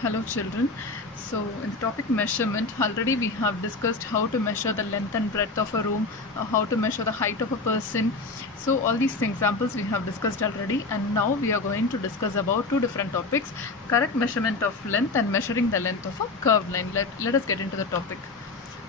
Hello children. So in the topic measurement, already we have discussed how to measure the length and breadth of a room, how to measure the height of a person. So all these examples we have discussed already, and now we are going to discuss about two different topics: correct measurement of length and measuring the length of a curved line. Let us get into the topic.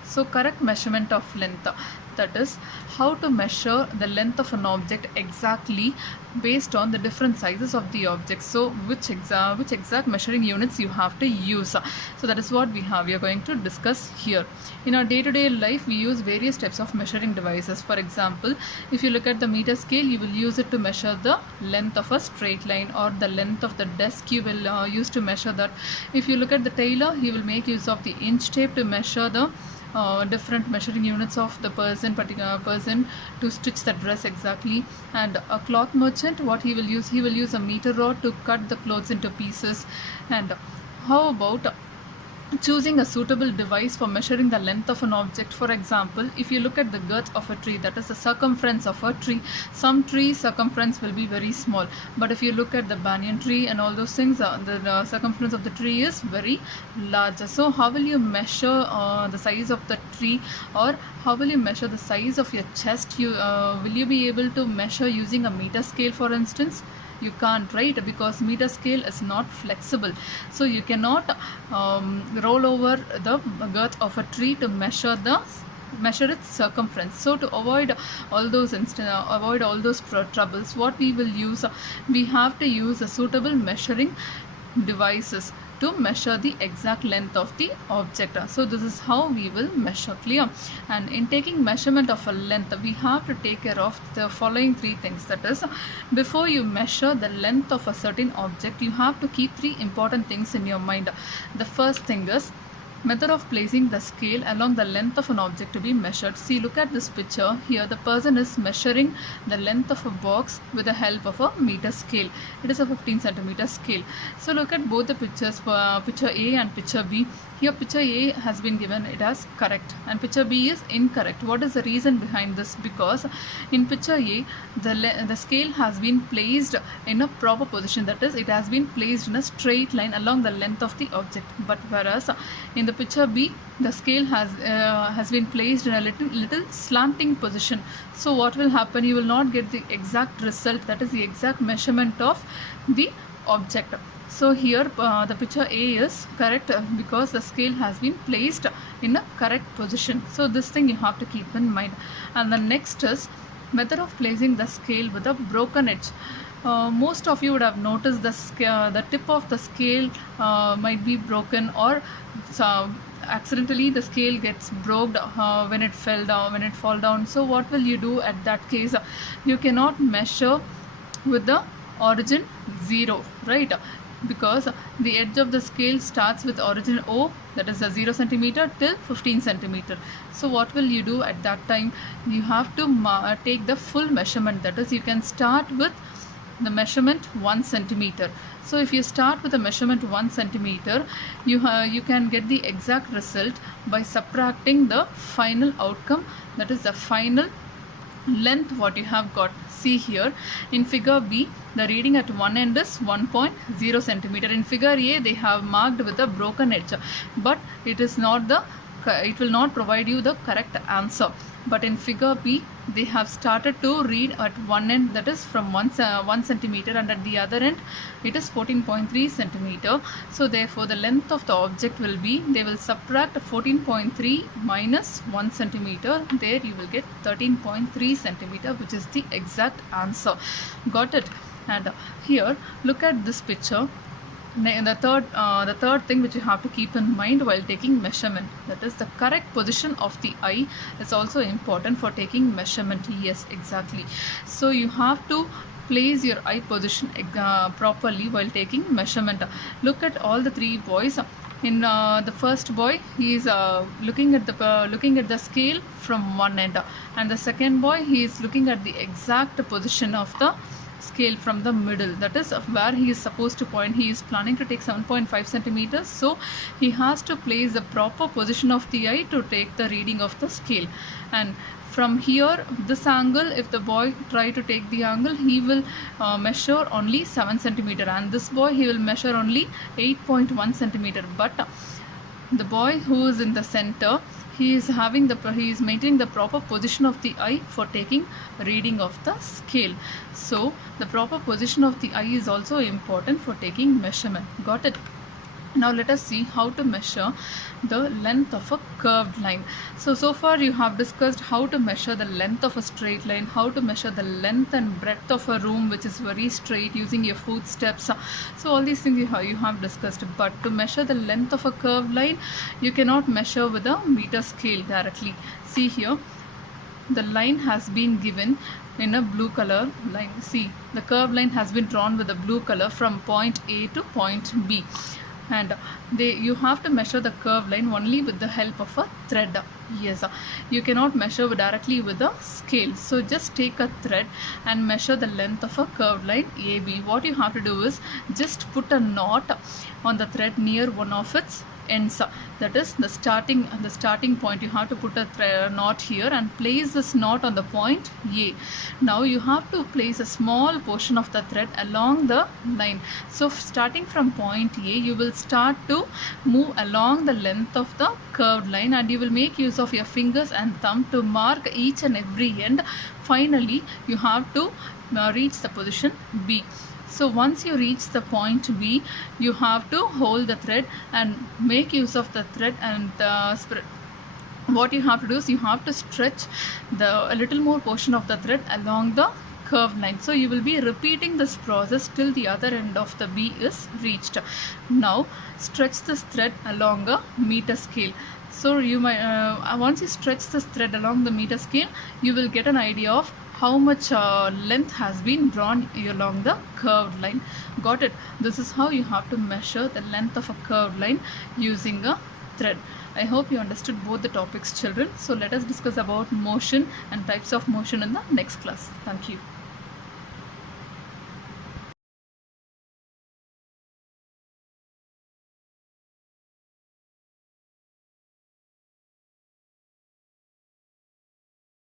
So correct measurement of length, that is how to measure the length of an object exactly based on the different sizes of the object. So which exact measuring units you have to use. So that is what we are going to discuss here. In our day-to-day life, we use various types of measuring devices. For example, if you look at the meter scale, you will use it to measure the length of a straight line, or the length of the desk you will use to measure that. If you look at the tailor, he will make use of the inch tape to measure the different measuring units of the particular person to stitch the dress exactly. And a cloth merchant, what he will use a meter rod to cut the clothes into pieces. And how about choosing a suitable device for measuring the length of an object? For example, if you look at the girth of a tree, that is the circumference of a tree, some tree circumference will be very small, but if you look at the banyan tree and all those things, the circumference of the tree is very large. So how will you measure the size of the tree, or how will you measure the size of your chest? Will you be able to measure using a meter scale, for instance? You can't, right? Because meter scale is not flexible, so you cannot roll over the girth of a tree to measure its circumference. So to avoid all those troubles, what we will use, we have to use a suitable measuring devices to measure the exact length of the object. So this is how we will measure, clear? And in taking measurement of a length, we have to take care of the following three things. That is, before you measure the length of a certain object, you have to keep three important things in your mind. The first thing is method of placing the scale along the length of an object to be measured. See, look at this picture here. The person is measuring the length of a box with the help of a meter scale. It is a 15 centimeter scale. So look at both the pictures, picture A and picture B. Here picture A has been given it as correct, and picture B is incorrect. What is the reason behind this? Because in picture A, the scale has been placed in a proper position, that is, it has been placed in a straight line along the length of the object. But whereas in the picture B, the scale has been placed in a little slanting position. So what will happen? You will not get the exact result, that is the exact measurement of the object. So here the picture A is correct because the scale has been placed in a correct position. So this thing you have to keep in mind. And the next is method of placing the scale with a broken edge. Most of you would have noticed the tip of the scale might be broken, or accidentally the scale gets broke when it fall down. So what will you do at that case? You cannot measure with the origin 0, right? Because the edge of the scale starts with origin O, that is a 0 centimeter till 15 centimeter. So what will you do at that time? You have to take the full measurement, that is, you can start with the measurement 1 centimeter. So if you start with the measurement 1 centimeter, you can get the exact result by subtracting the final outcome, that is the final length what you have got. See here in figure B, the reading at one end is 1.0 centimeter. In figure A, they have marked with a broken edge, but it will not provide you the correct answer. But in figure B, they have started to read at one end, that is from 1 centimeter, and at the other end it is 14.3 centimeter. So therefore the length of the object will be, they will subtract 14.3 minus 1 centimeter. There you will get 13.3 centimeter, which is the exact answer. Got it? And here look at this picture. The third thing which you have to keep in mind while taking measurement, that is the correct position of the eye is also important for taking measurement. Yes, exactly. So you have to place your eye position properly while taking measurement. Look at all the three boys. In the first boy, he is looking at the scale from one end, and the second boy, he is looking at the exact position of the scale from the middle, that is where he is supposed to point. He is planning to take 7.5 centimeters, so he has to place the proper position of the eye to take the reading of the scale. And From here, this angle, if the boy try to take the angle, he will measure only 7 centimeter, and this boy, he will measure only 8.1 centimeter. But the boy who is in the center, he is maintaining the proper position of the eye for taking reading of the scale. So the proper position of the eye is also important for taking measurement. Got it? Now let us see how to measure the length of a curved line. So far you have discussed how to measure the length of a straight line, how to measure the length and breadth of a room which is very straight using your footsteps. So all these things you have discussed. But to measure the length of a curved line, you cannot measure with a meter scale directly. See here, the line has been given in a blue color line. See, the curved line has been drawn with a blue color from point A to point B. And you have to measure the curved line only with the help of a thread. Yes, you cannot measure directly with a scale. So just take a thread and measure the length of a curved line AB. What you have to do is just put a knot on the thread near one of its ends. That is the starting point. You have to put a knot here and place this knot on the point A. Now you have to place a small portion of the thread along the line. So starting from point A, you will start to move along the length of the curved line, and you will make use of your fingers and thumb to mark each and every end. Finally, you have to reach the position B. So once you reach the point B, you have to hold the thread and make use of the thread and what you have to do is you have to stretch a little more portion of the thread along the curved line. So you will be repeating this process till the other end of the B is reached. Now stretch this thread along a meter scale. So you might once you stretch this thread along the meter scale, you will get an idea of how much length has been drawn along the curved line. Got it? This is how you have to measure the length of a curved line using a thread. I hope you understood both the topics, children. So let us discuss about motion and types of motion in the next class. Thank you.